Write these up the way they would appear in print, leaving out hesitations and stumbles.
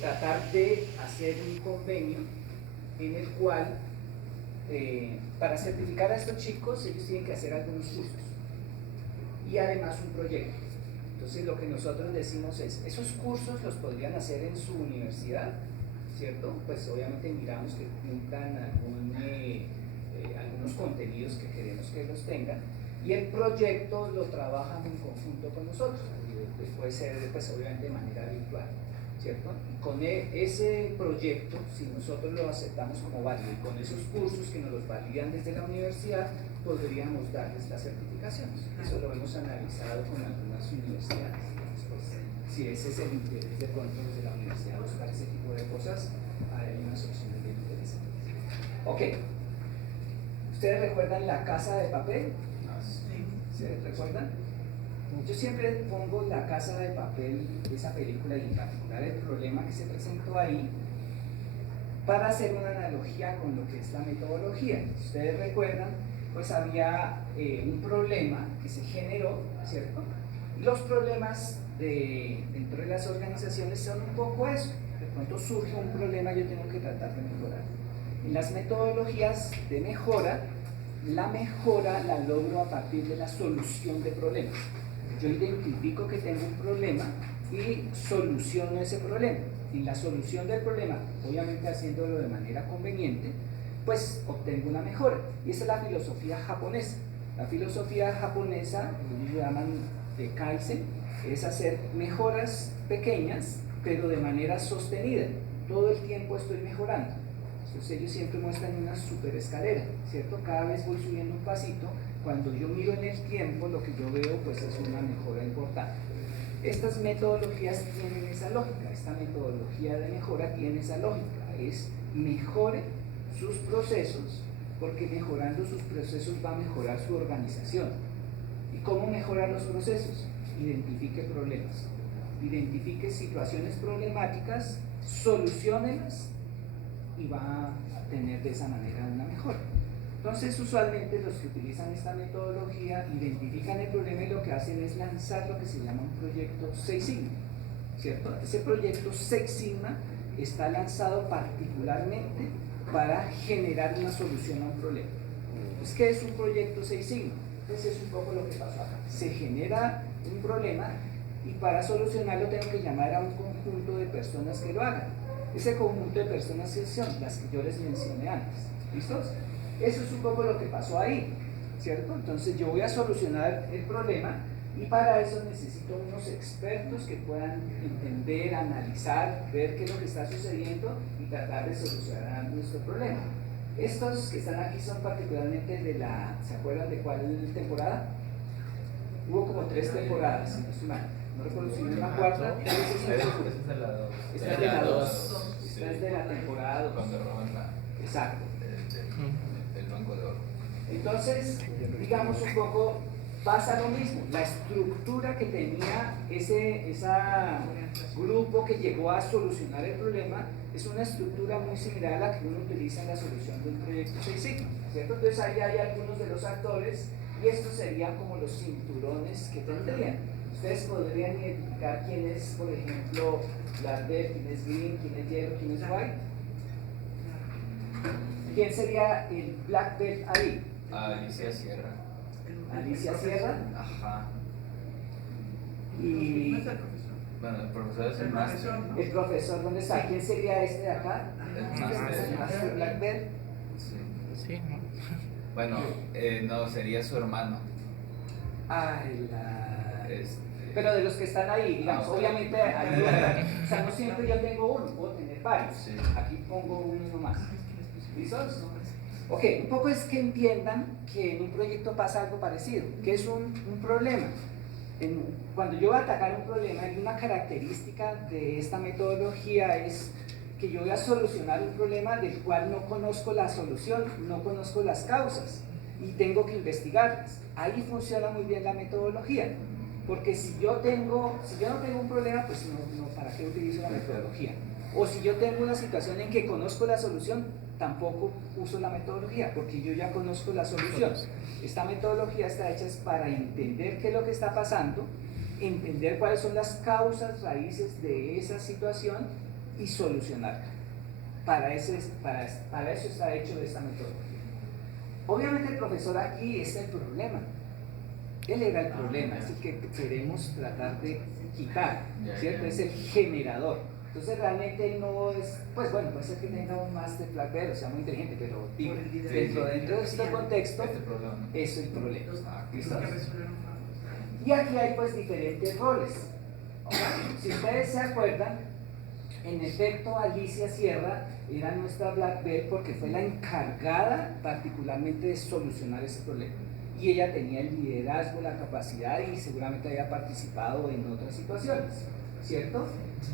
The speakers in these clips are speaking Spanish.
tratar de hacer un convenio en el cual, para certificar a estos chicos, ellos tienen que hacer algunos cursos y además un proyecto. Entonces lo que nosotros decimos es, esos cursos los podrían hacer en su universidad, ¿cierto? Pues obviamente miramos que cumplan algunos contenidos que queremos que los tengan, y el proyecto lo trabajan en conjunto con nosotros, puede ser pues obviamente de manera virtual, ¿cierto? Y con ese proyecto, si nosotros lo aceptamos como válido y con esos cursos que nos los validan desde la universidad, podríamos darles las certificaciones. Eso lo hemos analizado con algunas universidades. Pues, si ese es el interés de pronto desde la universidad buscar ese tipo de cosas, hay unas opciones bien interesantes. Ok. ¿Ustedes recuerdan La Casa de Papel? ¿Se recuerdan? Yo siempre pongo La Casa de Papel, esa película, y en particular el problema que se presentó ahí, para hacer una analogía con lo que es la metodología. Si ustedes recuerdan, pues había un problema que se generó, ¿cierto? Y los problemas dentro de las organizaciones son un poco eso. De pronto surge un problema, yo tengo que tratar de mejorar. En las metodologías de mejora, la mejora la logro a partir de la solución de problemas. Yo identifico que tengo un problema y soluciono ese problema. Y la solución del problema, obviamente haciéndolo de manera conveniente, pues obtengo una mejora. Y esa es la filosofía japonesa. La filosofía japonesa, ellos llaman de Kaizen, es hacer mejoras pequeñas, pero de manera sostenida. Todo el tiempo estoy mejorando. Entonces ellos siempre muestran una super escalera, ¿cierto? Cada vez voy subiendo un pasito. Cuando yo miro en el tiempo, lo que yo veo pues es una mejora importante. Estas metodologías tienen esa lógica, esta metodología de mejora tiene esa lógica, es mejore sus procesos, porque mejorando sus procesos va a mejorar su organización. ¿Y cómo mejorar los procesos? Identifique problemas, identifique situaciones problemáticas, soluciónelas y va a tener de esa manera una mejora. Entonces, usualmente los que utilizan esta metodología identifican el problema y lo que hacen es lanzar lo que se llama un proyecto Six Sigma, ¿cierto? Ese proyecto Six Sigma está lanzado particularmente para generar una solución a un problema. Entonces, ¿qué es un proyecto Six Sigma? Entonces, es un poco lo que pasó acá. Se genera un problema y para solucionarlo tengo que llamar a un conjunto de personas que lo hagan. Ese conjunto de personas son las que yo les mencioné antes. ¿Listos? Eso es un poco lo que pasó ahí, ¿cierto? Entonces yo voy a solucionar el problema y para eso necesito unos expertos que puedan entender, analizar, ver qué es lo que está sucediendo y tratar de solucionar nuestro problema. Estos que están aquí son particularmente de la, ¿se acuerdan de cuál temporada? Hubo como 3 temporadas, si no estoy mal. No recuerdo si una cuarta. Esta es de la 2. Esta es de la temporada 2. Cuando roban la... Exacto. El banco de oro. Entonces, digamos un poco, pasa lo mismo. La estructura que tenía ese grupo que llegó a solucionar el problema es una estructura muy similar a la que uno utiliza en la solución de un proyecto Six Sigma, ¿cierto? Entonces ahí hay algunos de los actores y estos serían como los cinturones que tendrían. Ustedes podrían identificar quién es, por ejemplo, Black Belt, quién es Green, quién es Yellow, quién es White. ¿Quién sería el Black Belt ahí? Alicia Sierra. Alicia Sierra. Ajá. Y bueno, el profesor es el máster. el profesor, ¿dónde está? ¿Quién sería este de acá? El máster. Black Belt. Sí, ¿no? Bueno, no, sería su hermano. Pero de los que están ahí, digamos, obviamente hay uno, o sea, no siempre yo tengo uno, puedo tener varios. Sí. Aquí pongo uno más. ¿Listos? Ok, un poco es que entiendan que en un proyecto pasa algo parecido, que es un problema. Cuando yo voy a atacar un problema, una característica de esta metodología es que yo voy a solucionar un problema del cual no conozco la solución, no conozco las causas y tengo que investigarlas. Ahí funciona muy bien la metodología, porque si yo no tengo un problema, pues no, ¿para qué utilizo la metodología? O si yo tengo una situación en que conozco la solución, tampoco uso la metodología, porque yo ya conozco la solución. Esta metodología está hecha para entender qué es lo que está pasando, entender cuáles son las causas, raíces de esa situación y solucionarla. Para eso está hecho esta metodología. Obviamente el profesor aquí es el problema. Él era el problema, es el que queremos tratar de quitar, ¿cierto? Es el generador. Entonces realmente no es, pues bueno, puede ser que tenga un máster Blackberry, o sea, muy inteligente, pero digo, dentro de este contexto, es el problema. ¿Listo? Y aquí hay pues diferentes roles. Si ustedes se acuerdan, en efecto Alicia Sierra era nuestra Black Belt porque fue la encargada particularmente de solucionar ese problema. Y ella tenía el liderazgo, la capacidad y seguramente había participado en otras situaciones, ¿cierto?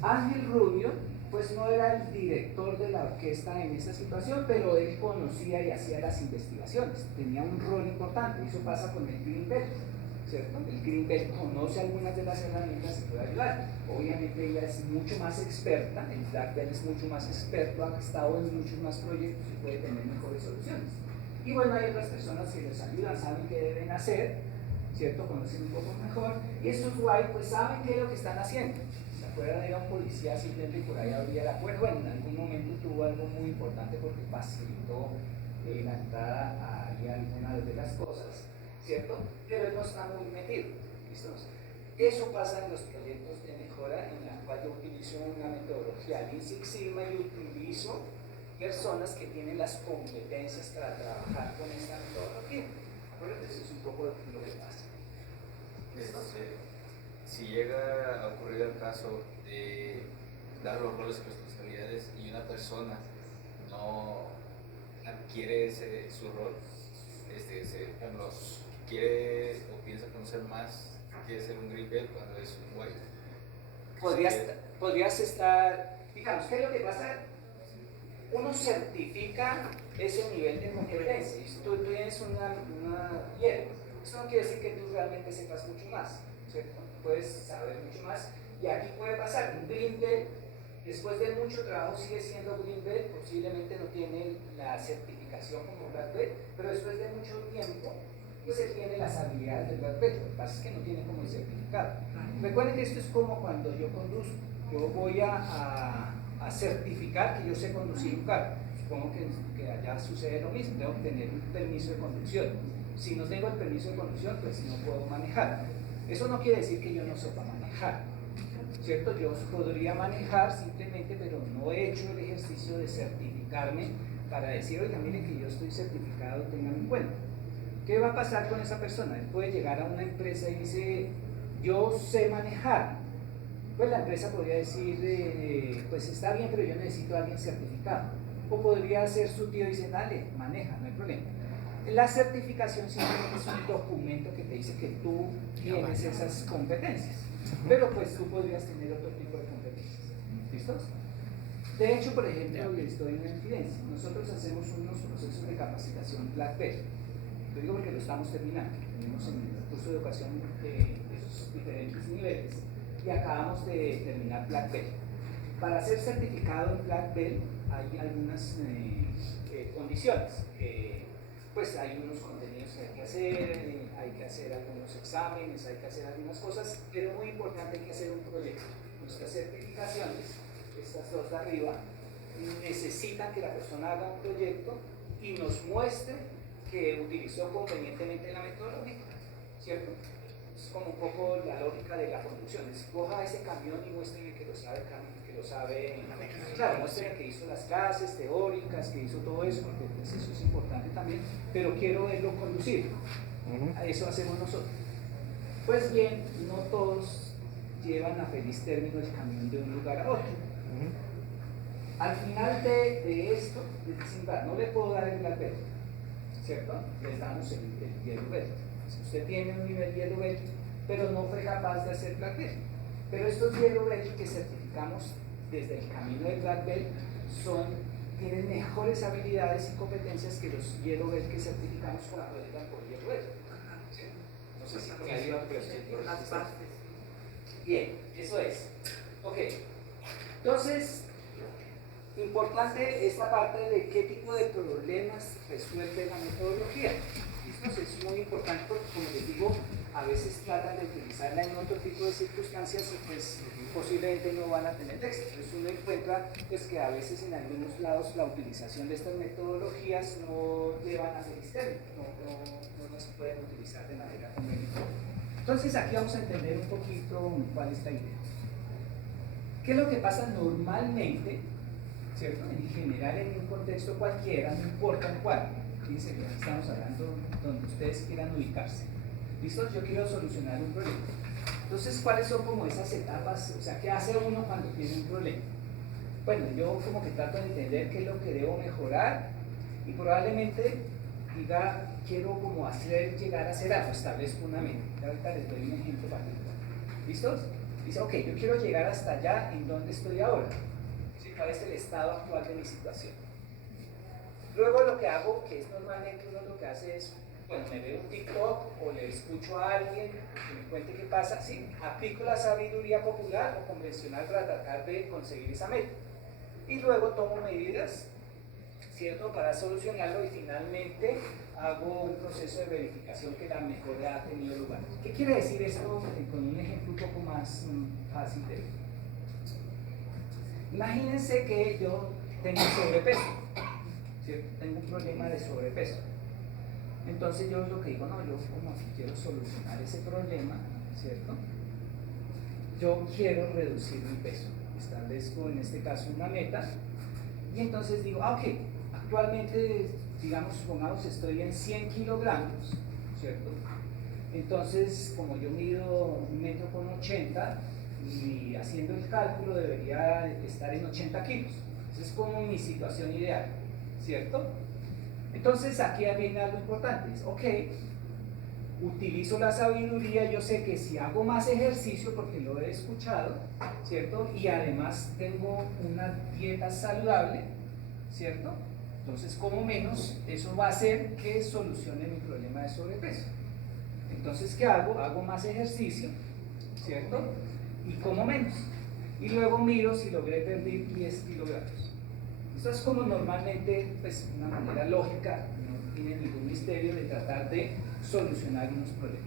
Ángel Rubio, pues no era el director de la orquesta en esa situación, pero él conocía y hacía las investigaciones, tenía un rol importante. Eso pasa con el Green Belt, ¿cierto? El Green Belt conoce algunas de las herramientas y puede ayudar. Obviamente ella es mucho más experta, el Black Belt es mucho más experto, ha estado en muchos más proyectos y puede tener mejores soluciones. Y bueno, hay otras personas que les ayudan, saben qué deben hacer, ¿cierto? Conocen un poco mejor. Y estos white pues saben qué es lo que están haciendo. ¿Se acuerdan? Era un policía simplemente por ahí abría la puerta. Bueno, en algún momento tuvo algo muy importante porque facilitó la entrada ahí a algunas de las cosas, ¿cierto? Pero él no está muy metido. ¿Listo? Eso pasa en los proyectos de mejora en la cual yo utilizo una metodología Lean Six Sigma y utilizo personas que tienen las competencias para trabajar con esta metodología. Eso es un poco lo que pasa. Si llega a ocurrir el caso de dar los roles y responsabilidades y una persona no adquiere su rol, quiere o piensa conocer más, quiere ser un green belt cuando es un white. Podrías estar, digamos, ¿qué es lo que pasa? Uno certifica ese nivel de competencia. Y si tú tienes una hierba, eso no quiere decir que tú realmente sepas mucho más, ¿cierto? Puedes saber mucho más. Y aquí puede pasar, un green belt, después de mucho trabajo sigue siendo green belt, posiblemente no tiene la certificación como black belt, pero después de mucho tiempo, pues él tiene las habilidades del black belt. Lo que pasa es que no tiene como el certificado. Recuerden que esto es como cuando yo conduzco. Yo voy a certificar que yo sé conducir un carro. Supongo que allá sucede lo mismo, tengo que tener un permiso de conducción. Si no tengo el permiso de conducción, pues no puedo manejar. Eso no quiere decir que yo no sepa manejar, ¿cierto? Yo podría manejar simplemente, pero no he hecho el ejercicio de certificarme para decir, oiga, mire que yo estoy certificado, tengan en cuenta. ¿Qué va a pasar con esa persona? Él puede llegar a una empresa y dice, yo sé manejar. Pues la empresa podría decir, pues está bien, pero yo necesito a alguien certificado. O podría ser su tío y dice, dale, maneja, no hay problema. La certificación simplemente es un documento que te dice que tú tienes esas competencias. Pero pues tú podrías tener otro tipo de competencias. ¿Listos? De hecho, por ejemplo, les doy una evidencia. Nosotros hacemos unos procesos de capacitación Black Belt. Lo digo porque lo estamos terminando. Tenemos en el curso de educación de esos diferentes niveles y acabamos de terminar Black Belt. Para ser certificado en Black Belt hay algunas condiciones. Pues hay unos contenidos que hay que hacer algunos exámenes, hay que hacer algunas cosas, pero muy importante, hay que hacer un proyecto. Nuestras certificaciones, estas dos de arriba, necesitan que la persona haga un proyecto y nos muestre que utilizó convenientemente la metodología, ¿cierto? Es como un poco la lógica de la conducción. Coja ese camión y muéstrele que lo sabe, claro, muéstrele que hizo las clases teóricas, que hizo todo eso, porque pues eso es importante también, pero quiero verlo conducir. Eso hacemos nosotros. Pues bien, no todos llevan a feliz término el camión de un lugar a otro. Al final de esto, les dicen, no le puedo dar el black belt, ¿cierto? Les damos el yellow belt. Si usted tiene un nivel yellow belt, pero no fue capaz de hacer black belt. Pero estos yellow belt que certificamos desde el camino del black belt tienen mejores habilidades y competencias que los yellow belt que certificamos cuando entran por yellow belt. ¿Sí? No sé si me ayuda, pero las bases. Bien, eso es. Ok. Entonces, Importante esta parte de qué tipo de problemas resuelve la metodología. Esto es muy importante porque, como les digo, a veces tratan de utilizarla en otro tipo de circunstancias y pues posiblemente no van a tener éxito. Entonces uno encuentra pues, que a veces en algunos lados la utilización de estas metodologías no llevan a feliz término, no se pueden utilizar de manera conveniente. Entonces aquí vamos a entender un poquito cuál es la idea. ¿Qué es lo que pasa normalmente, ¿cierto? En general, en un contexto cualquiera, no importa en cuál? Fíjense que estamos hablando donde ustedes quieran ubicarse. ¿Listo? Yo quiero solucionar un problema. Entonces, ¿cuáles son como esas etapas? O sea, ¿qué hace uno cuando tiene un problema? Bueno, yo como que trato de entender qué es lo que debo mejorar y probablemente diga, quiero como llegar a hacer algo, establezco una meta. Ahorita les doy un ejemplo particular. ¿Listos? Dice, ok, yo quiero llegar hasta allá, ¿en dónde estoy ahora? ¿Cuál es el estado actual de mi situación? Luego lo que hago, que es normalmente uno lo que hace es, bueno, me veo un TikTok o le escucho a alguien que me cuente qué pasa, sí, aplico la sabiduría popular o convencional para tratar de conseguir esa meta. Y luego tomo medidas, ¿cierto?, para solucionarlo y finalmente hago un proceso de verificación que la mejora ha tenido lugar. ¿Qué quiere decir esto con un ejemplo un poco más fácil de ver? Imagínense que yo tengo sobrepeso, ¿cierto? Tengo un problema de sobrepeso. Entonces yo lo que digo, no, yo como si quiero solucionar ese problema, ¿cierto? Yo quiero reducir mi peso. Establezco en este caso una meta y entonces digo, ok, actualmente, digamos, supongamos estoy en 100 kilogramos, ¿cierto? Entonces, como yo mido 1,80 m, y haciendo el cálculo debería estar en 80 kilos. Esa es como mi situación ideal, ¿cierto? Entonces aquí viene algo importante, es, ok, utilizo la sabiduría, yo sé que si hago más ejercicio, porque lo he escuchado, ¿cierto? Y además tengo una dieta saludable, ¿cierto? Entonces como menos, eso va a hacer que solucione mi problema de sobrepeso. Entonces, ¿qué hago? Hago más ejercicio, ¿cierto? Y como menos. Y luego miro si logré perder 10 kilogramos. Esto es como normalmente, pues, una manera lógica, no tiene ningún misterio de tratar de solucionar unos problemas.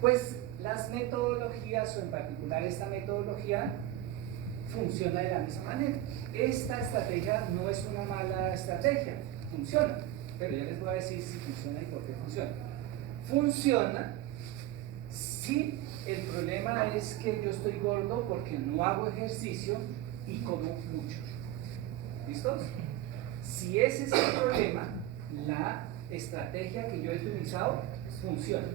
Pues las metodologías, o en particular esta metodología, funciona de la misma manera. Esta estrategia no es una mala estrategia, funciona, pero ya les voy a decir si funciona y por qué funciona. Funciona si el problema es que yo estoy gordo porque no hago ejercicio y como mucho. ¿Listos? Si ese es el problema, la estrategia que yo he utilizado funciona.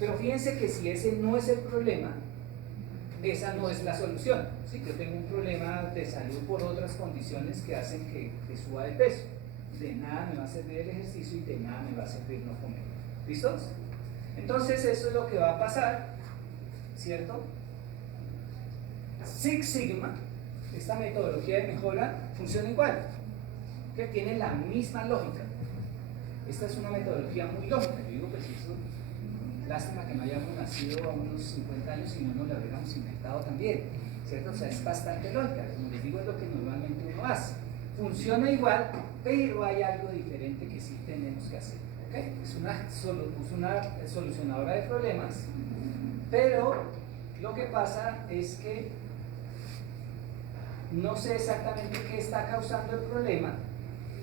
Pero fíjense que si ese no es el problema, esa no es la solución. ¿Sí? Yo tengo un problema de salud por otras condiciones que hacen que suba de peso. De nada me va a servir el ejercicio y de nada me va a servir no comer. ¿Listos? Entonces eso es lo que va a pasar, ¿cierto? Six Sigma, esta metodología de mejora, funciona igual, que tiene la misma lógica. Esta es una metodología muy lógica. Yo digo, pues eso, lástima que no hayamos nacido a unos 50 años y no nos la hubiéramos inventado también, ¿cierto? O sea, es bastante lógica. Como les digo, es lo que normalmente uno hace. Funciona igual, pero hay algo diferente que sí tenemos que hacer. ¿Okay? Es una solucionadora de problemas, pero lo que pasa es que no sé exactamente qué está causando el problema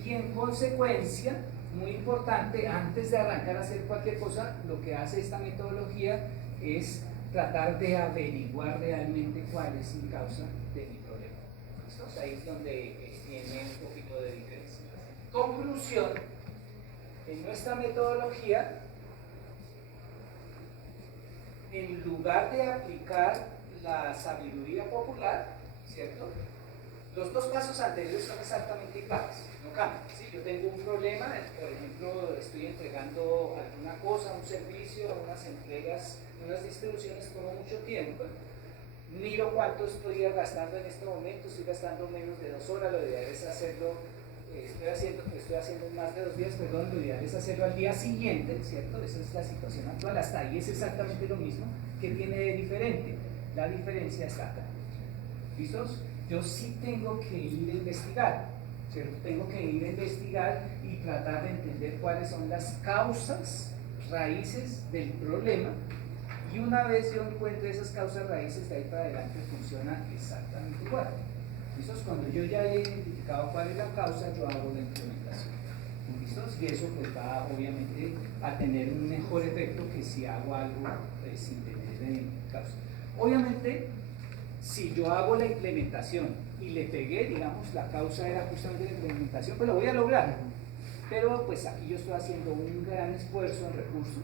y en consecuencia, muy importante, antes de arrancar a hacer cualquier cosa, lo que hace esta metodología es tratar de averiguar realmente cuál es mi causa de mi problema. ¿Listo? Ahí es donde tiene un poquito de diferencia. Conclusión, en nuestra metodología, en lugar de aplicar la sabiduría popular, ¿cierto? Los dos pasos anteriores son exactamente iguales, no cambian. ¿Sí? Yo tengo un problema, por ejemplo, estoy entregando alguna cosa, un servicio, unas entregas, unas distribuciones, tomo mucho tiempo. Miro cuánto estoy gastando en este momento, estoy gastando menos de 2 horas, lo ideal es hacerlo, estoy haciendo más de 2 días, perdón, lo ideal es hacerlo al día siguiente, ¿cierto? Esa es la situación actual, hasta ahí es exactamente lo mismo. ¿Qué tiene de diferente? La diferencia está acá. ¿Listos? yo sí tengo que ir a investigar, ¿cierto? Tengo que ir a investigar y tratar de entender cuáles son las causas raíces del problema, y una vez yo encuentre esas causas raíces, de ahí para adelante funciona exactamente igual. ¿Listos? Cuando yo ya he identificado cuál es la causa, yo hago la implementación. ¿Listos? Y eso pues va obviamente a tener un mejor efecto que si hago algo sin tener causa. Obviamente, si yo hago la implementación y le pegué, digamos, la causa era justamente la implementación, pues lo voy a lograr. Pero pues aquí yo estoy haciendo un gran esfuerzo en recursos,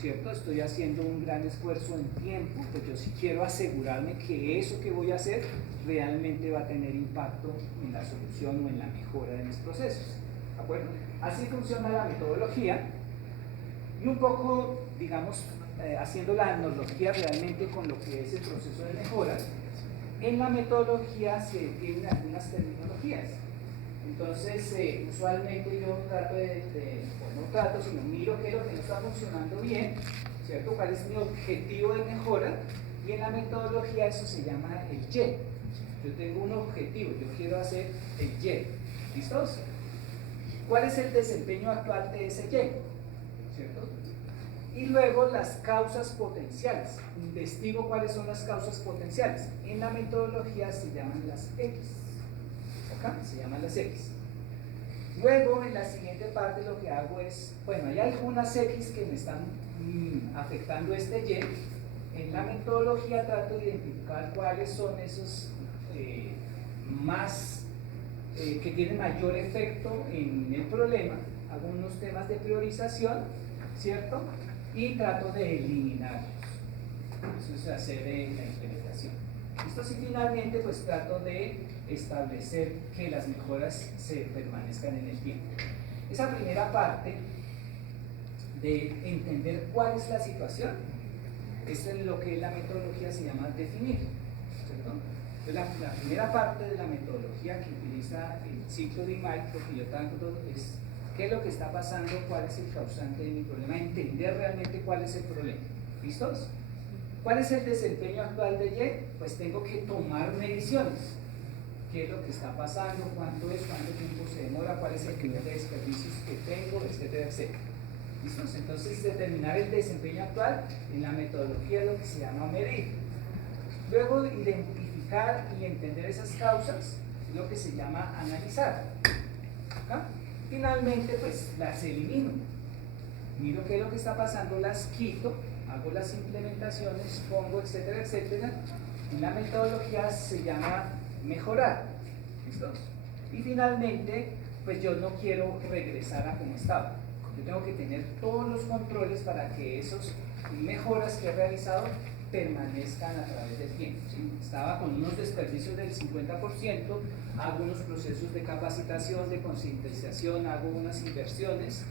¿cierto? Estoy haciendo un gran esfuerzo en tiempo, pues yo sí quiero asegurarme que eso que voy a hacer realmente va a tener impacto en la solución o en la mejora de mis procesos, ¿de acuerdo? Así funciona la metodología, y un poco, digamos, haciendo la analogía realmente con lo que es el proceso de mejora. En la metodología se tienen algunas terminologías. Entonces, usualmente yo trato no trato, sino miro qué es lo que no está funcionando bien, ¿cierto? ¿Cuál es mi objetivo de mejora? Y en la metodología eso se llama el Y. Yo tengo un objetivo, yo quiero hacer el Y. ¿Listos? ¿Cuál es el desempeño actual de ese Y? ¿Cierto? Y luego las causas potenciales. Investigo cuáles son las causas potenciales. En la metodología se llaman las X. ¿Ok? Se llaman las X. Luego, en la siguiente parte lo que hago es, bueno, hay algunas X que me están afectando este Y. En la metodología trato de identificar cuáles son esos que tienen mayor efecto en el problema. Hago unos temas de priorización, ¿cierto? Y trato de eliminarlos. Eso es hacer la implementación. Esto sí, finalmente pues trato de establecer que las mejoras se permanezcan en el tiempo. Esa primera parte de entender cuál es la situación, esto es lo que la metodología se llama definir, ¿cierto? Entonces, la primera parte de la metodología que utiliza el ciclo de Mike, lo que yo tanto es qué es lo que está pasando, cuál es el causante de mi problema, entender realmente cuál es el problema. ¿Listos? ¿Cuál es el desempeño actual de Y? Pues tengo que tomar mediciones. ¿Qué es lo que está pasando? ¿Cuánto es? ¿Cuánto tiempo se demora? ¿Cuál es el nivel de desperdicios que tengo? Etcétera, etcétera. ¿Listos? Entonces, determinar el desempeño actual en la metodología es lo que se llama medir. Luego, identificar y entender esas causas es lo que se llama analizar. ¿Okay? Finalmente, pues las elimino. Miro qué es lo que está pasando, las quito, hago las implementaciones, pongo, etcétera, etcétera. En la metodología se llama mejorar. ¿Listos? Y finalmente, pues yo no quiero regresar a como estaba. Yo tengo que tener todos los controles para que esas mejoras que he realizado permanezcan a través del tiempo, ¿sí? Estaba con unos desperdicios del 50%, hago unos procesos de capacitación, de concientización, hago unas inversiones,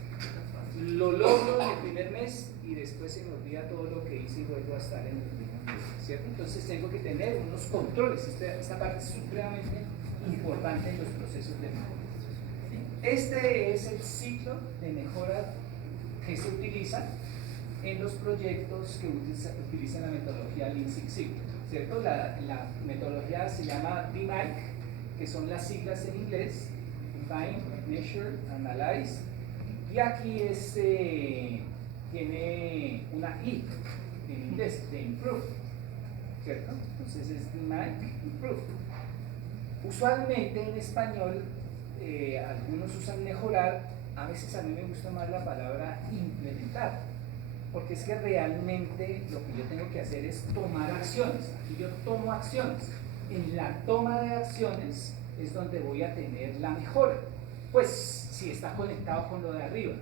lo logro en el primer mes y después se me olvida todo lo que hice y vuelvo a estar en el primer mes, ¿cierto? Entonces tengo que tener unos controles. Esta parte es supremamente importante en los procesos de mejora. Este es el ciclo de mejora que se utiliza en los proyectos que utilizan la metodología Lean Six Sigma, ¿cierto? La metodología se llama DMAIC, que son las siglas en inglés: Define, Measure, Analyze, y aquí tiene una I en inglés, de Improve, ¿cierto? Entonces es DMAIC, Improve. Usualmente en español algunos usan mejorar, a veces a mí me gusta más la palabra implementar, porque es que realmente lo que yo tengo que hacer es tomar acciones. Aquí yo tomo acciones. En la toma de acciones es donde voy a tener la mejora. Pues si está conectado con lo de arriba,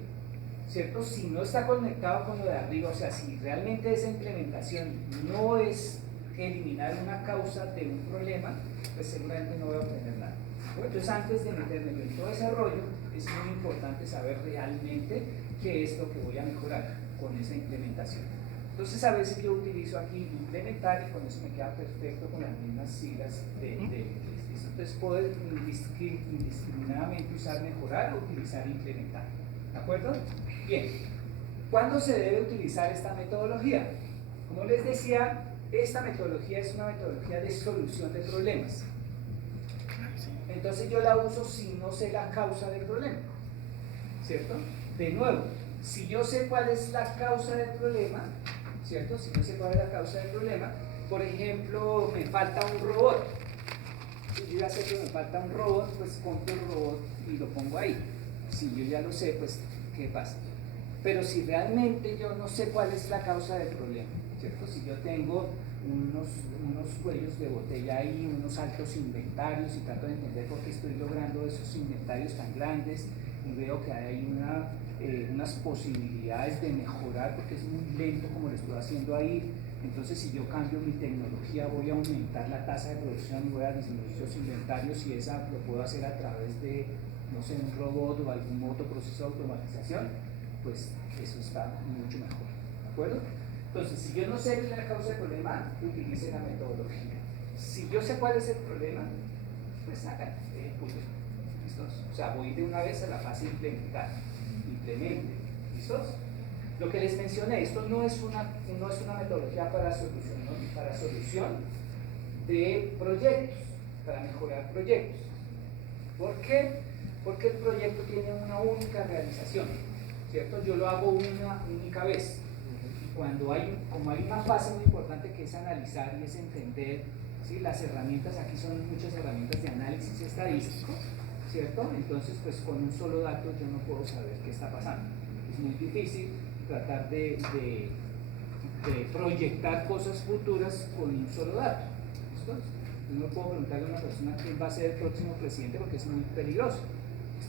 ¿cierto? Si no está conectado con lo de arriba, o sea, si realmente esa implementación no es eliminar una causa de un problema, pues seguramente no voy a obtener nada. Entonces, antes de meterme en todo ese rollo, es muy importante saber realmente qué es lo que voy a mejorar con esa implementación. Entonces, a veces yo utilizo aquí implementar y con eso me queda perfecto con las mismas siglas de inglés. Entonces, puedo indiscriminadamente usar mejorar o utilizar implementar. ¿De acuerdo? Bien. ¿Cuándo se debe utilizar esta metodología? Como les decía, esta metodología es una metodología de solución de problemas. entonces yo la uso si no sé la causa del problema, ¿cierto? De nuevo, si yo sé cuál es la causa del problema, ¿cierto? Si yo sé cuál es la causa del problema, por ejemplo, me falta un robot. Si yo ya sé que me falta un robot, pues compro el robot y lo pongo ahí. Si yo ya lo sé, pues, ¿qué pasa? Pero si realmente yo no sé cuál es la causa del problema, ¿cierto? Si yo tengo unos cuellos de botella ahí, unos altos inventarios y trato de entender por qué estoy logrando esos inventarios tan grandes y veo que hay unas posibilidades de mejorar porque es muy lento como lo estoy haciendo ahí, entonces si yo cambio mi tecnología voy a aumentar la tasa de producción y voy a disminuir los inventarios y esa lo puedo hacer a través de, no sé, un robot o algún otro proceso de automatización, pues eso está mucho mejor, ¿de acuerdo? Entonces, si yo no sé la causa del problema, utilice la metodología. Si yo sé cuál es el problema, pues haga, ¿listos? O sea, voy de una vez a la fase de implementar. Implemente, ¿listos? Lo que les mencioné, esto no es una metodología para solución, ¿no? Para solución de proyectos, para mejorar proyectos. ¿Por qué? Porque el proyecto tiene una única realización, ¿cierto? Yo lo hago una única vez. Como hay una fase muy importante que es analizar y es entender, ¿sí? Las herramientas, aquí son muchas herramientas de análisis estadístico, ¿cierto? Entonces, pues con un solo dato yo no puedo saber qué está pasando. Es muy difícil tratar de proyectar cosas futuras con un solo dato, ¿listo? Yo no puedo preguntarle a una persona quién va a ser el próximo presidente porque es muy peligroso.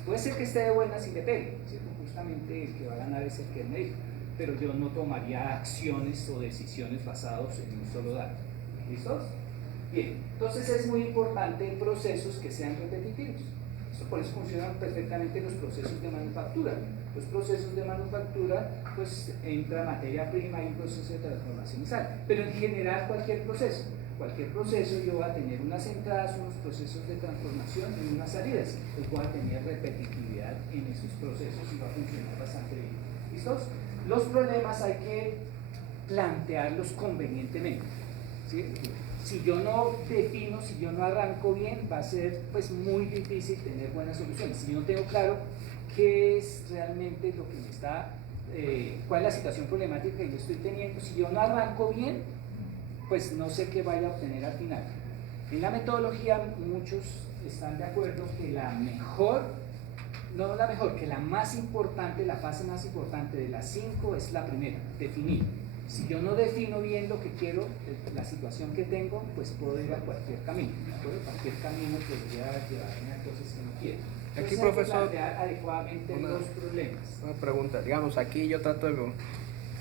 Puede ser que esté de buenas y le pegue, ¿cierto? Justamente el que va a ganar es el que me dijo, pero yo no tomaría acciones o decisiones basadas en un solo dato. ¿Listos? Bien, entonces es muy importante procesos que sean repetitivos. Por eso funcionan perfectamente los procesos de manufactura. Los procesos de manufactura, pues entra materia prima y un proceso de transformación y sal. Pero en general cualquier proceso yo va a tener unas entradas, unos procesos de transformación y unas salidas. Pues voy a tener repetitividad en esos procesos y va a funcionar bastante bien. ¿Listos? Los problemas hay que plantearlos convenientemente, ¿sí? Si yo no defino, si yo no arranco bien, va a ser pues muy difícil tener buenas soluciones. Si yo no tengo claro qué es realmente lo que me está, cuál es la situación problemática que yo estoy teniendo, si yo no arranco bien, pues no sé qué vaya a obtener al final. En la metodología muchos están de acuerdo que que la más importante, la fase más importante de las 5 es la primera, definir. Si yo no defino bien lo que quiero, la situación que tengo, pues puedo ir a cualquier camino. Cualquier camino podría llevarme a cosas que no quiero. Entonces, aquí, profesor, plantear adecuadamente los problemas. Una pregunta, digamos, aquí yo trato de...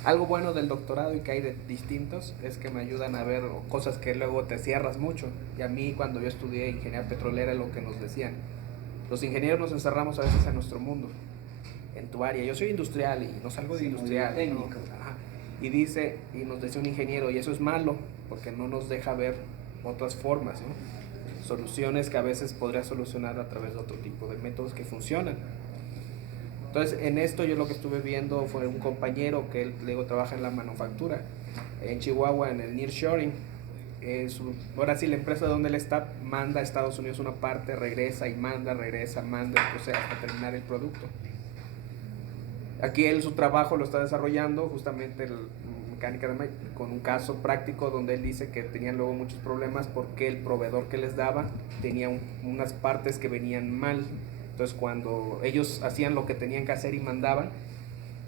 Algo bueno del doctorado y que hay de distintos es que me ayudan a ver cosas que luego te cierras mucho. Y a mí cuando yo estudié ingeniería petrolera es lo que nos decían. Los ingenieros nos encerramos a veces en nuestro mundo, en tu área. Yo soy industrial y no salgo de industrial. Técnico. ¿No? Ajá. Y nos decía un ingeniero, y eso es malo, porque no nos deja ver otras formas, ¿no? Soluciones que a veces podría solucionar a través de otro tipo de métodos que funcionan. Entonces, en esto yo lo que estuve viendo fue un compañero que él luego trabaja en la manufactura, en Chihuahua, en el nearshoring. Ahora sí, la empresa donde él está manda a Estados Unidos una parte, regresa y manda, o sea, hasta terminar el producto. Aquí él su trabajo lo está desarrollando justamente mecánica con un caso práctico donde él dice que tenían luego muchos problemas porque el proveedor que les daba tenía unas partes que venían mal. Entonces cuando ellos hacían lo que tenían que hacer y mandaban,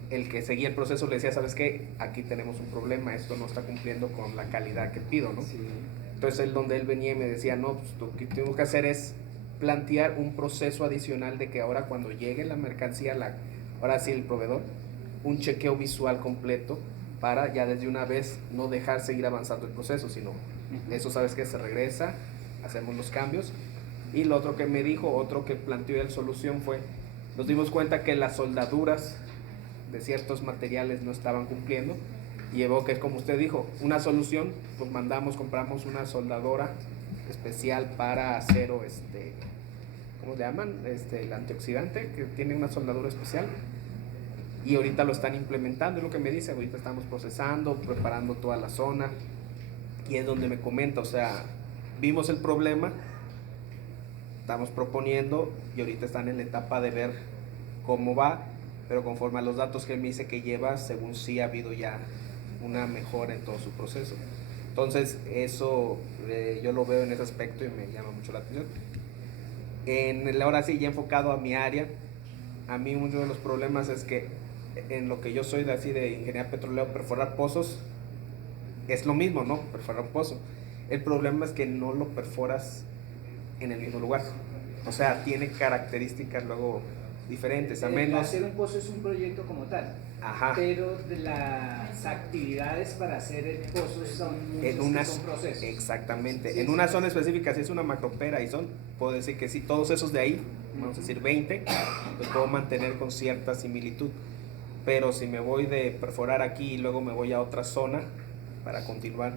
el que seguía el proceso le decía, ¿sabes qué? Aquí tenemos un problema, esto no está cumpliendo con la calidad que pido, ¿no? Sí. Entonces donde él venía y me decía, no, pues lo que tengo que hacer es plantear un proceso adicional de que ahora cuando llegue la mercancía, ahora sí el proveedor, un chequeo visual completo para ya desde una vez no dejar seguir avanzando el proceso, sino eso, ¿sabes qué? Se regresa, hacemos los cambios. Y lo otro que me dijo, otro que planteó la solución fue, nos dimos cuenta que las soldaduras de ciertos materiales no estaban cumpliendo y llevó que, como usted dijo, una solución, pues compramos una soldadora especial para acero, ¿cómo le llaman? El antioxidante, que tiene una soldadura especial y ahorita lo están implementando, es lo que me dice, ahorita estamos procesando, preparando toda la zona y es donde me comenta, o sea, vimos el problema estamos proponiendo y ahorita están en la etapa de ver cómo va, pero conforme a los datos que me dice que lleva, según sí ha habido ya una mejora en todo su proceso. Entonces eso yo lo veo en ese aspecto y me llama mucho la atención. Ahora sí, ya enfocado a mi área, a mí uno de los problemas es que en lo que yo soy de ingeniería petrolera, perforar pozos es lo mismo, ¿no? Perforar un pozo. El problema es que no lo perforas en el mismo lugar. O sea, tiene características luego diferentes, a menos... Hacer un pozo es un proyecto como tal. Ajá. Pero las actividades para hacer el pozo son son procesos. Exactamente. Sí, en sí, una sí. zona específica, si es una macropera y puedo decir que sí, todos esos de ahí, vamos a decir 20, los puedo mantener con cierta similitud. Pero si me voy de perforar aquí y luego me voy a otra zona para continuar,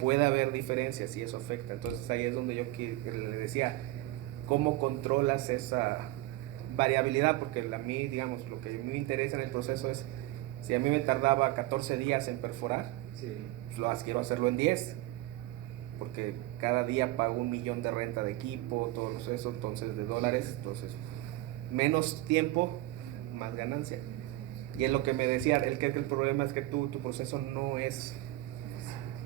puede haber diferencias y eso afecta. Entonces ahí es donde yo le decía, ¿cómo controlas esa variabilidad? Porque a mí, digamos, lo que a mí me interesa en el proceso es, si a mí me tardaba 14 días en perforar, Sí. pues quiero hacerlo en 10, porque cada día pago 1 millón de renta de equipo, todo eso, entonces de dólares, entonces menos tiempo, más ganancia. Y es lo que me decía, el problema es que tu proceso no es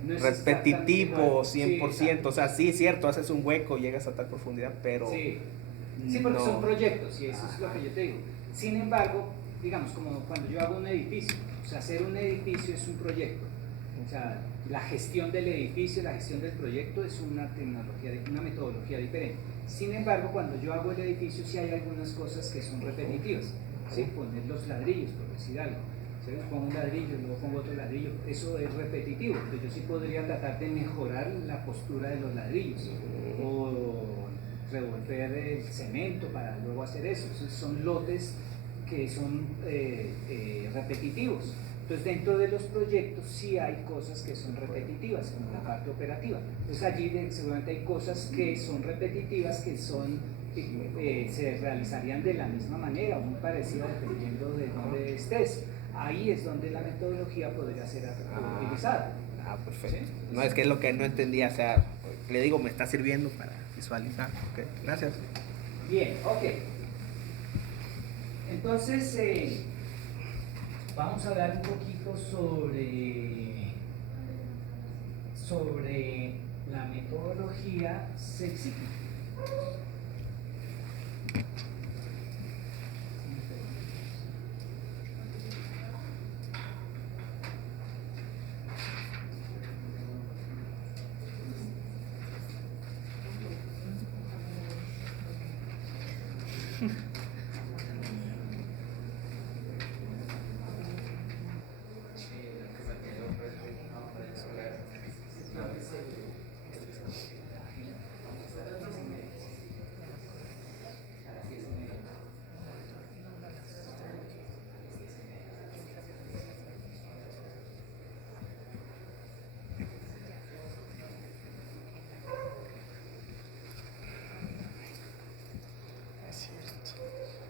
repetitivo 100%, sí, o sea, sí, cierto, haces un hueco, llegas a tal profundidad, pero... Sí, porque son proyectos y eso es lo que yo te digo. Sin embargo, digamos, como cuando yo hago un edificio, o sea, hacer un edificio es un proyecto. O sea, la gestión del edificio, la gestión del proyecto es una metodología diferente. Sin embargo, cuando yo hago el edificio, sí hay algunas cosas que son repetitivas. ¿Sí? Poner los ladrillos, por decir algo. ¿Sí? Pongo un ladrillo, luego pongo otro ladrillo. Eso es repetitivo. Entonces yo sí podría tratar de mejorar la postura de los ladrillos. O revolver el cemento para luego hacer eso. Entonces son lotes que son repetitivos. Entonces dentro de los proyectos sí hay cosas que son repetitivas, como la parte operativa. Entonces allí seguramente hay cosas que son repetitivas, que se realizarían de la misma manera o muy parecida dependiendo de dónde estés. Ahí es donde la metodología podría ser utilizada. Perfecto. ¿Sí? No, es que es lo que no entendía, o sea, le digo, me está sirviendo para visualizar. Okay, gracias. Bien, ok. Entonces, vamos a hablar un poquito sobre la metodología Six Sigma.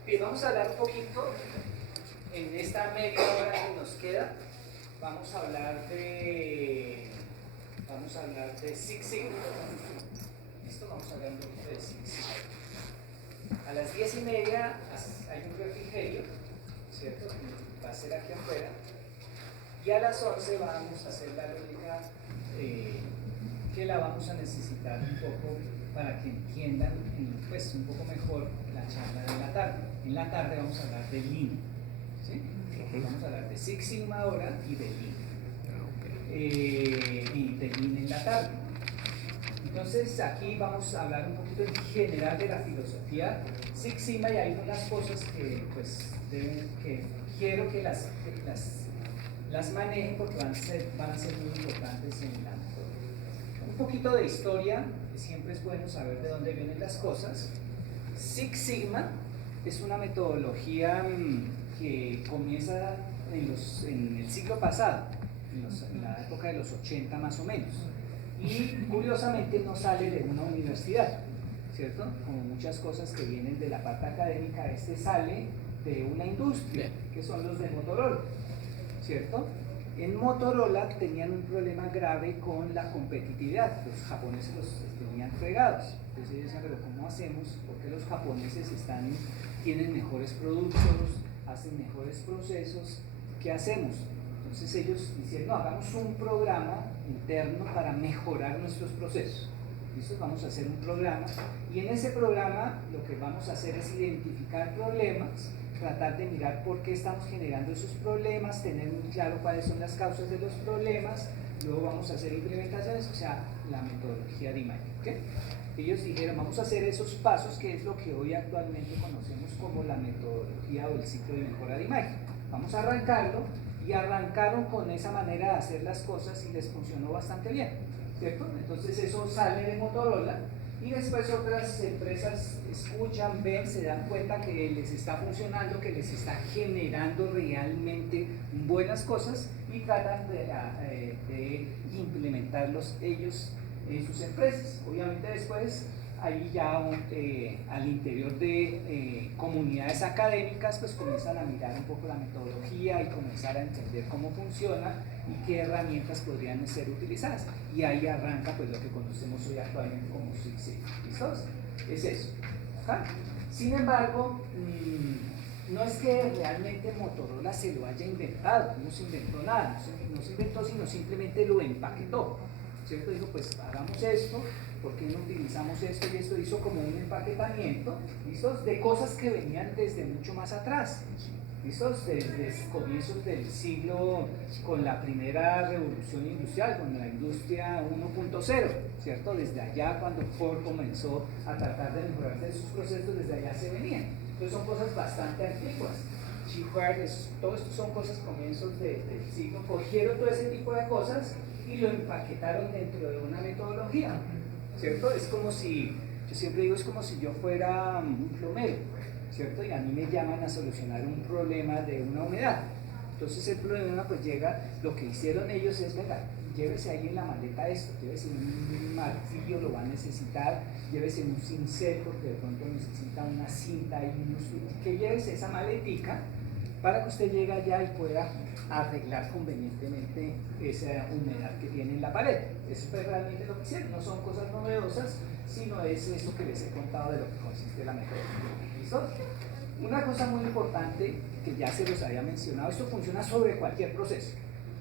Bien, vamos a hablar un poquito en esta media hora que nos queda. Vamos a hablar de Six Sigma. ¿Listo? Vamos a hablar un poquito de Six Sigma. A las 10:30 hay un refrigerio, ¿cierto? Va a ser aquí afuera. Y a las 11 vamos a hacer la lógica que la vamos a necesitar un poco para que entiendan pues, un poco mejor la charla de la tarde. En la tarde vamos a hablar de Lean, ¿sí? Vamos a hablar de Six Sigma ahora y de Lean. Y de Lean en la tarde. Entonces aquí vamos a hablar un poquito en general de la filosofía Six Sigma y hay unas cosas que pues que quiero que las manejen porque van a ser muy importantes en la metodología. Un poquito de historia, que siempre es bueno saber de dónde vienen las cosas. Six Sigma es una metodología que comienza en el siglo pasado, en la época de los 80 más o menos, y curiosamente no sale de una universidad, ¿cierto? Como muchas cosas que vienen de la parte académica, sale de una industria, que son los de Motorola, ¿cierto? En Motorola tenían un problema grave con la competitividad. Los japoneses los tenían quedan fregados. Entonces ellos dicen, pero ¿cómo hacemos? Porque los japoneses tienen mejores productos, hacen mejores procesos, ¿qué hacemos? Entonces ellos dicen, no, hagamos un programa interno para mejorar nuestros procesos. ¿Listo? Vamos a hacer un programa y en ese programa lo que vamos a hacer es identificar problemas, tratar de mirar por qué estamos generando esos problemas, tener muy claro cuáles son las causas de los problemas, luego vamos a hacer implementaciones, o sea, la metodología de imagen. ¿Okay? Ellos dijeron, vamos a hacer esos pasos, que es lo que hoy actualmente conocemos como la metodología o el ciclo de mejora de imagen. Vamos a arrancarlo, y arrancaron con esa manera de hacer las cosas y les funcionó bastante bien, ¿cierto? Entonces eso sale de Motorola y después otras empresas escuchan, ven, se dan cuenta que les está funcionando, que les está generando realmente buenas cosas y tratan de implementarlos ellos en sus empresas. Obviamente después ahí ya al interior de comunidades académicas pues comienzan a mirar un poco la metodología y comenzar a entender cómo funciona y qué herramientas podrían ser utilizadas, y ahí arranca pues lo que conocemos hoy actualmente como Six Sigma. ¿Listos? Es eso. ¿Okay? Sin embargo, no es que realmente Motorola se lo haya inventado, no se inventó nada, no se inventó, sino simplemente lo empaquetó, ¿cierto? Dijo, pues hagamos esto, ¿por qué no utilizamos esto? Y esto hizo como un empaquetamiento, ¿listos? De cosas que venían desde mucho más atrás, ¿listos? Desde comienzos del siglo, con la primera revolución industrial, con la industria 1.0, ¿cierto? Desde allá, cuando Ford comenzó a tratar de mejorar sus procesos, desde allá se venían. Entonces son cosas bastante antiguas. Todo esto son cosas comienzos del siglo, cogieron todo ese tipo de cosas y lo empaquetaron dentro de una metodología, ¿cierto? Es como si, yo siempre digo, es como si yo fuera un plomero, ¿cierto? Y a mí me llaman a solucionar un problema de una humedad. Entonces el problema pues llega, lo que hicieron ellos es, venga, llévese ahí en la maleta esto, llévese un martillo, lo va a necesitar, llévese un cincel porque de pronto necesita una cinta y que llévese esa maletica para que usted llegue allá y pueda arreglar convenientemente esa humedad que tiene en la pared. Eso es realmente lo que hicieron, no son cosas novedosas, sino es eso que les he contado de lo que consiste la metodología. ¿Listo? Una cosa muy importante que ya se los había mencionado, esto funciona sobre cualquier proceso,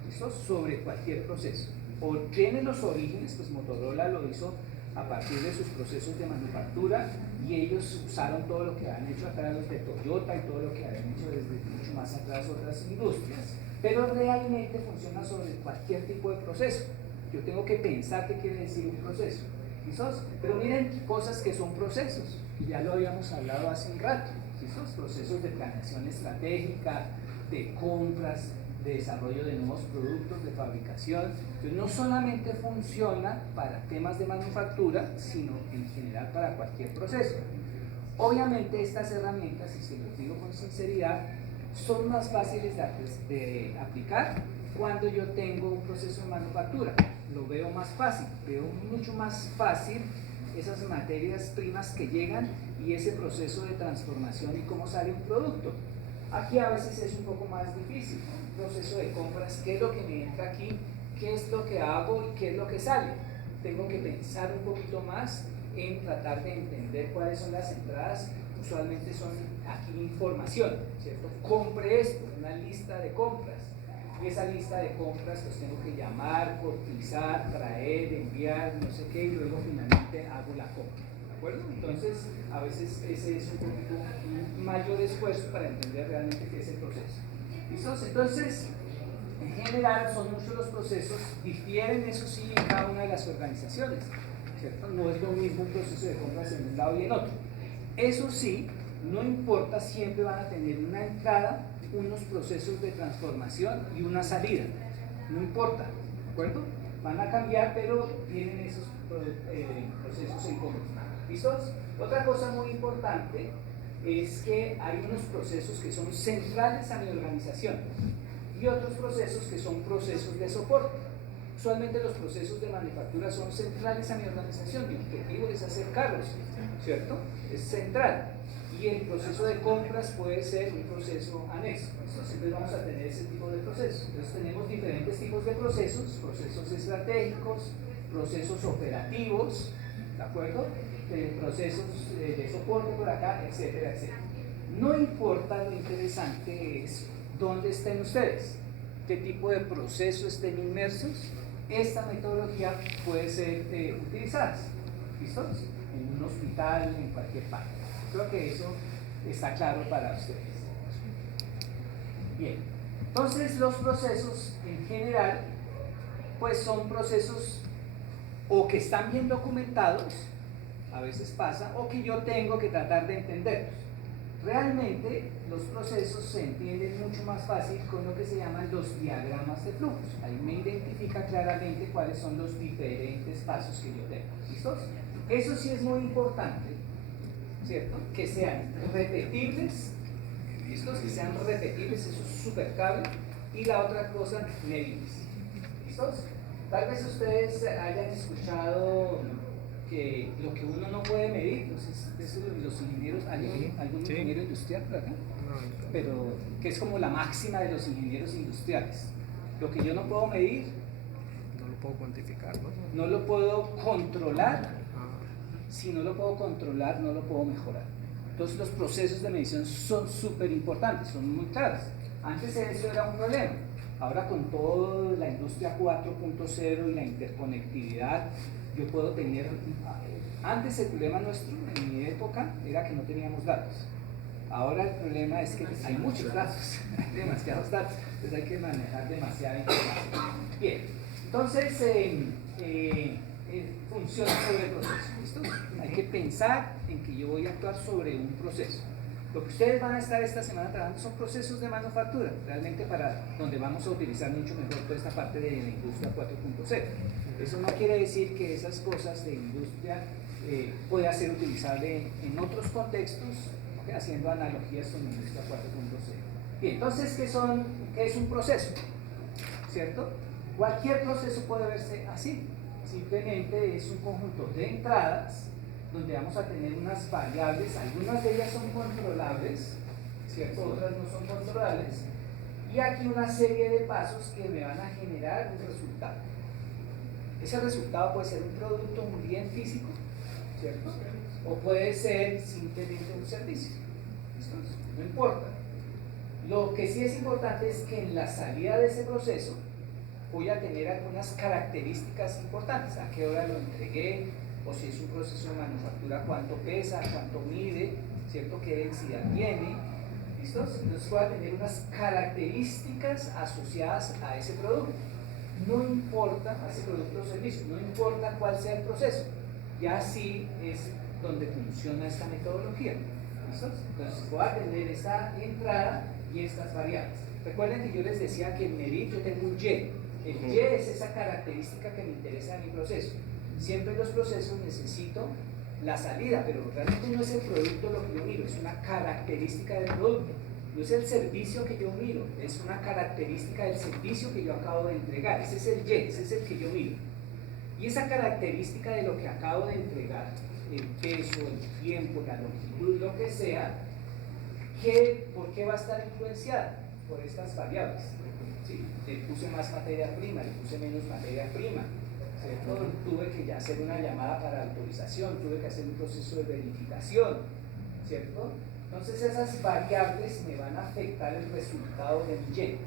¿listo? Sobre cualquier proceso. O tiene los orígenes, pues Motorola lo hizo a partir de sus procesos de manufactura y ellos usaron todo lo que han hecho atrás los de Toyota y todo lo que han hecho desde mucho más atrás otras industrias, pero realmente funciona sobre cualquier tipo de proceso. Yo tengo que pensar qué quiere decir un proceso, ¿listos? Pero miren cosas que son procesos, y ya lo habíamos hablado hace un rato, ¿listos? Procesos de planeación estratégica, de compras, de desarrollo de nuevos productos, de fabricación. Entonces no solamente funciona para temas de manufactura, sino en general para cualquier proceso. Obviamente estas herramientas, y se los digo con sinceridad, son más fáciles de aplicar cuando yo tengo un proceso de manufactura. Lo veo más fácil, veo mucho más fácil esas materias primas que llegan y ese proceso de transformación y cómo sale un producto. Aquí a veces es un poco más difícil, ¿no? Un proceso de compras, ¿qué es lo que me entra aquí? ¿Qué es lo que hago y qué es lo que sale? Tengo que pensar un poquito más en tratar de entender cuáles son las entradas. Usualmente son aquí información, ¿cierto? Compre esto, una lista de compras. Y esa lista de compras los tengo que llamar, cotizar, traer, enviar, no sé qué, y luego finalmente hago la compra. ¿De acuerdo? Entonces, a veces ese es un poquito un mayor esfuerzo para entender realmente qué es el proceso. ¿Listos? Entonces, en general son muchos los procesos, difieren eso sí en cada una de las organizaciones, ¿cierto? No es lo mismo un proceso de compras en un lado y en otro. Eso sí, no importa, siempre van a tener una entrada, unos procesos de transformación y una salida. No importa, ¿de acuerdo? Van a cambiar, pero tienen esos procesos en común. ¿Listos? Otra cosa muy importante es que hay unos procesos que son centrales a mi organización y otros procesos que son procesos de soporte. Usualmente los procesos de manufactura son centrales a mi organización, mi objetivo es hacer carros, ¿cierto? Es central. Y el proceso de compras puede ser un proceso anexo. Siempre vamos a tener ese tipo de procesos. Entonces tenemos diferentes tipos de procesos, procesos estratégicos, procesos operativos, ¿de acuerdo? Procesos de soporte por acá, etcétera, etcétera. No importa, lo interesante es dónde estén ustedes, qué tipo de proceso estén inmersos, esta metodología puede ser utilizada. ¿Listos? En un hospital, en cualquier parte. Creo que eso está claro para ustedes. Bien, entonces los procesos en general pues son procesos o que están bien documentados, a veces pasa, o que yo tengo que tratar de entenderlos. Realmente los procesos se entienden mucho más fácil con lo que se llaman los diagramas de flujos. Ahí me identifica claramente cuáles son los diferentes pasos que yo tengo. ¿Listos? Eso sí es muy importante, ¿cierto? Que sean repetibles. ¿Listos? Que sean repetibles, eso es súper clave. Y la otra cosa, medibles. ¿Listos? Tal vez ustedes hayan escuchado que lo que uno no puede medir, los ingenieros, ¿hay algún Sí. ingeniero industrial por acá? Pero que es como la máxima de los ingenieros industriales. Lo que yo no puedo medir, No lo puedo cuantificar, ¿no? no lo puedo controlar. Ah, Si no lo puedo controlar, no lo puedo mejorar. Entonces los procesos de medición son súper importantes, son muy claros. Antes eso era un problema. Ahora con toda la industria 4.0 y la interconectividad, yo puedo tener... Antes el problema nuestro, en mi época, era que no teníamos datos. Ahora el problema es que hay muchos datos, hay demasiados datos, entonces hay que manejar demasiada información. Bien, entonces funciona sobre el proceso, ¿listo? Hay que pensar en que yo voy a actuar sobre un proceso. Lo que ustedes van a estar esta semana trabajando son procesos de manufactura, realmente para donde vamos a utilizar mucho mejor toda esta parte de la industria 4.0. Eso no quiere decir que esas cosas de industria pueda ser utilizable en otros contextos, ¿okay? Haciendo analogías con la industria 4.0. Bien, entonces, ¿qué es un proceso? ¿Cierto? Cualquier proceso puede verse así. Simplemente es un conjunto de entradas donde vamos a tener unas variables, algunas de ellas son controlables, ¿cierto? Otras no son controlables, y aquí una serie de pasos que me van a generar un resultado. Ese resultado puede ser un producto, un bien físico, ¿cierto? O puede ser simplemente un servicio. ¿Listo? No importa. Lo que sí es importante es que en la salida de ese proceso voy a tener algunas características importantes. A qué hora lo entregué, o si es un proceso de manufactura, cuánto pesa, cuánto mide, ¿cierto? Qué densidad tiene. ¿Listos? Entonces voy a tener unas características asociadas a ese producto. No importa, a ese producto o servicio, no importa cuál sea el proceso. Ya así es donde funciona esta metodología. ¿Listos? Entonces voy a tener esta entrada y estas variables. Recuerden que yo les decía que en medir yo tengo un Y. El Y es esa característica que me interesa en mi proceso. Siempre en los procesos necesito la salida, pero realmente no es el producto lo que yo miro, es una característica del producto. No es el servicio que yo miro, es una característica del servicio que yo acabo de entregar. Ese es el Y, ese es el que yo miro. Y esa característica de lo que acabo de entregar, el peso, el tiempo, la longitud, lo que sea, ¿por qué va a estar influenciada? Por estas variables. ¿Sí? Le puse más materia prima, le puse menos materia prima. ¿Cierto? Tuve que ya hacer una llamada para autorización, tuve que hacer un proceso de verificación, ¿cierto? Entonces esas variables me van a afectar el resultado del Y.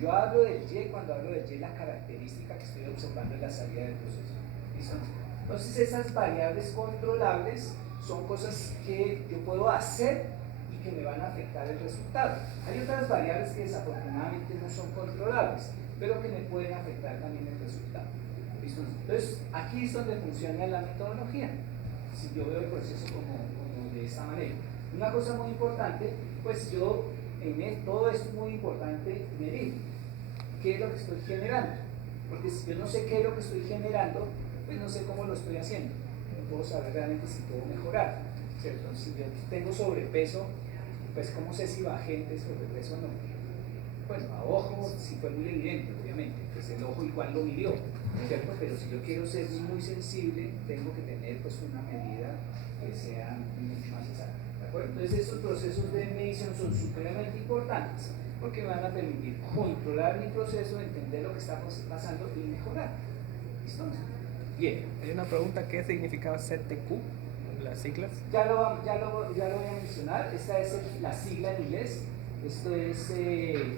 Yo hablo del Y cuando hablo del Y, la característica que estoy observando en la salida del proceso. ¿Listo? Entonces esas variables controlables son cosas que yo puedo hacer y que me van a afectar el resultado. Hay otras variables que desafortunadamente no son controlables, pero que me pueden afectar también el resultado. ¿Listo? Entonces aquí es donde funciona la metodología. Si yo veo el proceso como de esta manera. Una cosa muy importante, pues yo todo esto es muy importante medir qué es lo que estoy generando, porque si yo no sé qué es lo que estoy generando, pues no sé cómo lo estoy haciendo, no puedo saber realmente si puedo mejorar, ¿cierto? Si yo tengo sobrepeso, pues cómo sé si bajé de sobrepeso o no. Bueno, a ojo sí fue muy evidente, obviamente, pues el ojo igual lo midió, ¿cierto? Pero si yo quiero ser muy sensible, tengo que tener pues una medida que sea mucho más exacta. Entonces esos procesos de medición son supremamente importantes porque me van a permitir controlar mi proceso, entender lo que está pasando y mejorar. ¿Listo? Bien. Hay una pregunta, ¿qué significaba CTQ? Las siglas. Ya lo voy a mencionar. Esta es la sigla en inglés. Esto es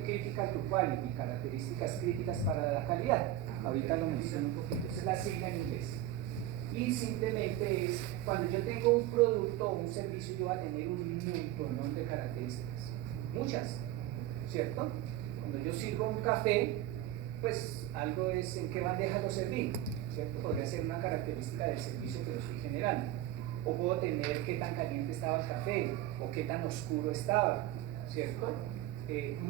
Critical to Quality, características críticas para la calidad. Ahorita lo menciono un poquito. Esta es la sigla en inglés. Y simplemente es, cuando yo tengo un producto o un servicio, yo voy a tener un montón de características. Muchas, ¿cierto? Cuando yo sirvo un café, pues algo es en qué bandeja lo serví, ¿cierto? Podría ser una característica del servicio que lo estoy generando. O puedo tener qué tan caliente estaba el café, o qué tan oscuro estaba, ¿cierto?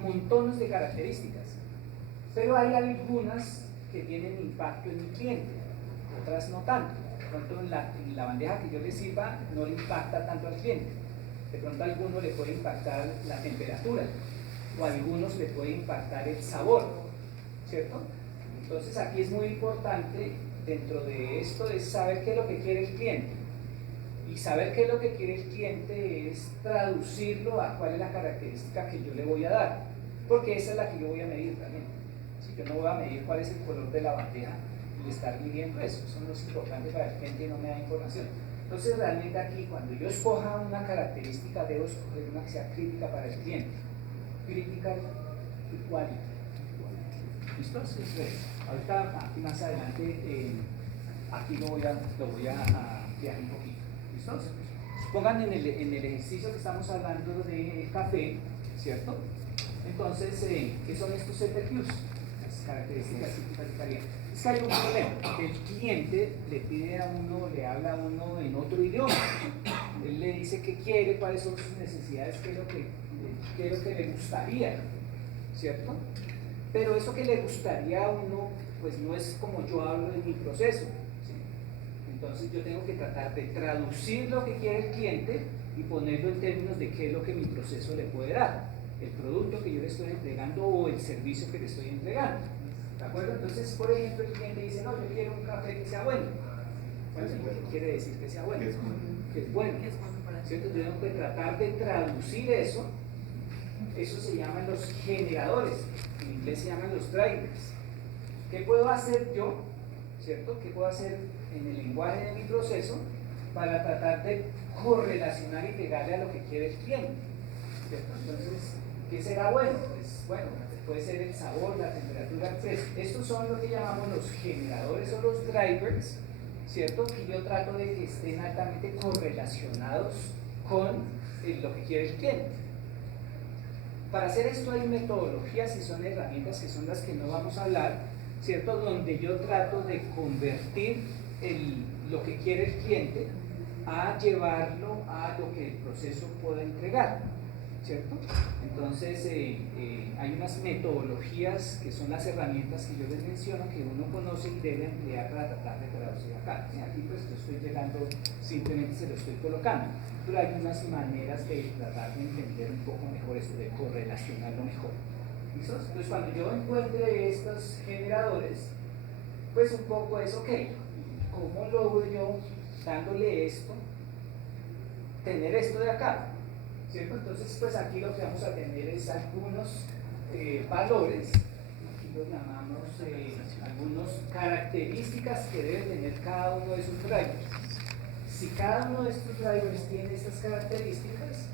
Montones de características. Pero hay algunas que tienen impacto en mi cliente, otras no tanto. De pronto en la bandeja que yo le sirva no le impacta tanto al cliente. De pronto a alguno le puede impactar la temperatura, o a algunos le puede impactar el sabor, ¿cierto? Entonces aquí es muy importante dentro de esto es saber qué es lo que quiere el cliente. Y saber qué es lo que quiere el cliente es traducirlo a cuál es la característica que yo le voy a dar, porque esa es la que yo voy a medir realmente. Si yo no voy a medir cuál es el color de la bandeja y estar midiendo eso no es importante para el cliente y no me da información. Entonces realmente aquí cuando yo escoja una característica debo escoger una que sea crítica para el cliente. Critical quality. ¿Listo? Ahorita aquí más adelante aquí lo voy a ampliar un poquito. ¿Listos? Pongan en el ejercicio que estamos hablando de café, ¿cierto? Entonces, ¿qué son estos CTQs? Las características críticas de calidad. Es que hay un problema, que el cliente le pide a uno, le habla a uno en otro idioma. Él le dice qué quiere, cuáles son sus necesidades, qué es lo que le gustaría, ¿cierto? Pero eso que le gustaría a uno, pues no es como yo hablo en mi proceso. Entonces yo tengo que tratar de traducir lo que quiere el cliente y ponerlo en términos de qué es lo que mi proceso le puede dar, el producto que yo le estoy entregando o el servicio que le estoy entregando. ¿De acuerdo? Entonces, por ejemplo, el cliente dice, no, yo quiero un café que sea bueno. Bueno, ¿qué quiere decir que sea bueno? Que es bueno. ¿Cierto? Yo tengo que tratar de traducir eso. Eso se llaman los generadores. En inglés se llaman los drivers. ¿Qué puedo hacer yo? ¿Cierto? ¿Qué puedo hacer en el lenguaje de mi proceso para tratar de correlacionar y pegarle a lo que quiere el cliente? ¿Cierto? Entonces, ¿qué será bueno? Pues bueno, puede ser el sabor, la temperatura, pues estos son lo que llamamos los generadores o los drivers, ¿cierto? Y yo trato de que estén altamente correlacionados con lo que quiere el cliente. Para hacer esto hay metodologías y son herramientas que son las que no vamos a hablar, ¿cierto? Donde yo trato de convertir lo que quiere el cliente a llevarlo a lo que el proceso pueda entregar, ¿cierto? Entonces hay unas metodologías que son las herramientas que yo les menciono que uno conoce y debe emplear para tratar de traducir acá. Aquí pues yo estoy llegando, simplemente se lo estoy colocando, pero hay unas maneras de tratar de entender un poco mejor esto, de correlacionarlo mejor. ¿Listo? Entonces cuando yo encuentre estos generadores, pues un poco es, ok, ¿cómo logro yo, dándole esto, tener esto de acá? ¿Cierto? Entonces pues aquí lo que vamos a tener es algunos valores, aquí los llamamos algunas características que debe tener cada uno de sus drivers. Si cada uno de estos drivers tiene estas características,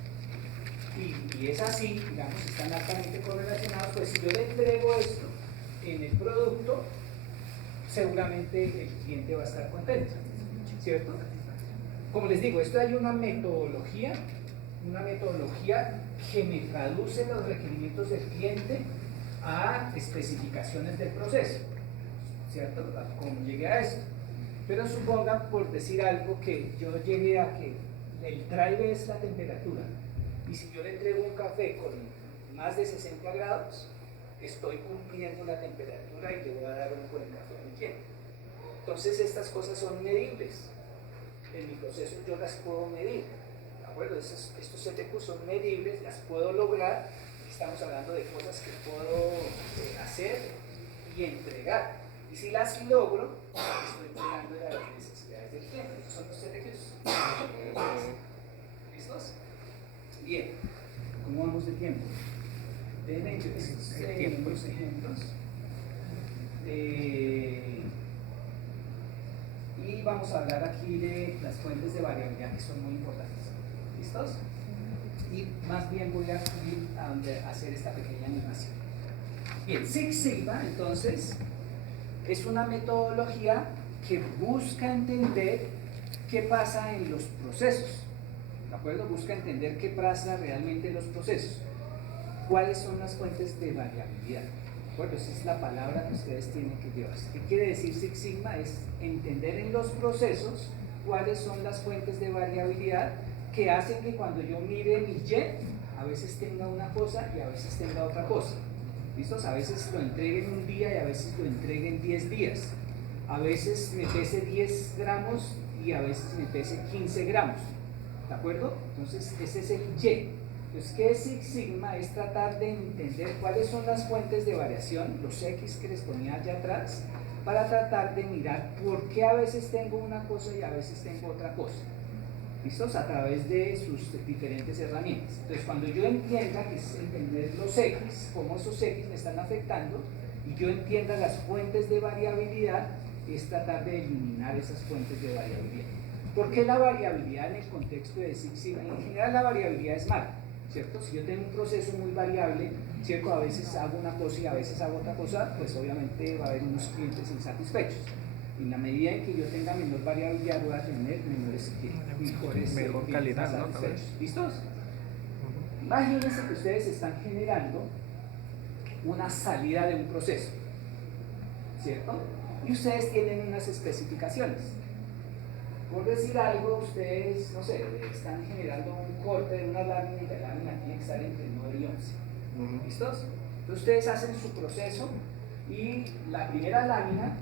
y es así, digamos, están altamente correlacionados, pues si yo le entrego esto en el producto, seguramente el cliente va a estar contento, ¿cierto? Como les digo, esto hay una metodología que me traduce los requerimientos del cliente a especificaciones del proceso, ¿cierto? Como llegué a esto. Pero supongan, por decir algo, que yo llegué a que el driver es la temperatura, y si yo le entrego un café con más de 60 grados, estoy cumpliendo la temperatura y le voy a dar un buen café a mi cliente. Entonces estas cosas son medibles. En mi proceso yo las puedo medir. ¿De acuerdo? Estos CTQ son medibles, las puedo lograr. Estamos hablando de cosas que puedo hacer y entregar. Y si las logro, estoy entregando a las necesidades del cliente. Estos son los CTQs. ¿Listos? Bien. ¿Cómo vamos de tiempo? Déjenme estos ejemplos. y vamos a hablar aquí de las fuentes de variabilidad que son muy importantes. ¿Listos? Y más bien voy a ir a hacer esta pequeña animación. Bien, Six Sigma entonces es una metodología que busca entender qué pasa en los procesos, ¿de acuerdo? Busca entender qué pasa realmente en los procesos. ¿Cuáles son las fuentes de variabilidad? ¿De acuerdo? Esa es la palabra que ustedes tienen que llevarse. ¿Qué quiere decir Six Sigma? Es entender en los procesos cuáles son las fuentes de variabilidad que hacen que cuando yo mire mi Y, a veces tenga una cosa y a veces tenga otra cosa. ¿Listos? A veces lo entregue en un día y a veces lo entregue en 10 días. A veces me pese 10 gramos y a veces me pese 15 gramos. ¿De acuerdo? Entonces, ese es el Y. Entonces, ¿qué es Six Sigma? Es tratar de entender cuáles son las fuentes de variación, los X que les ponía allá atrás, para tratar de mirar por qué a veces tengo una cosa y a veces tengo otra cosa. ¿Listos? A través de sus diferentes herramientas. Entonces, cuando yo entienda, que es entender los X, cómo esos X me están afectando, y yo entienda las fuentes de variabilidad, es tratar de eliminar esas fuentes de variabilidad. ¿Por qué la variabilidad en el contexto de Six Sigma? En general la variabilidad es mala, ¿cierto? Si yo tengo un proceso muy variable, ¿cierto? A veces hago una cosa y a veces hago otra cosa, pues obviamente va a haber unos clientes insatisfechos. En la medida en que yo tenga menor variabilidad voy a tener mejor calidad, ¿no? ¿Listos? Imagínense que ustedes están generando una salida de un proceso, ¿cierto? Y ustedes tienen unas especificaciones. Por decir algo, ustedes, no sé, están generando un corte de una lámina y la lámina tiene que estar entre 9 y 11. ¿Listos? Entonces ustedes hacen su proceso y la primera lámina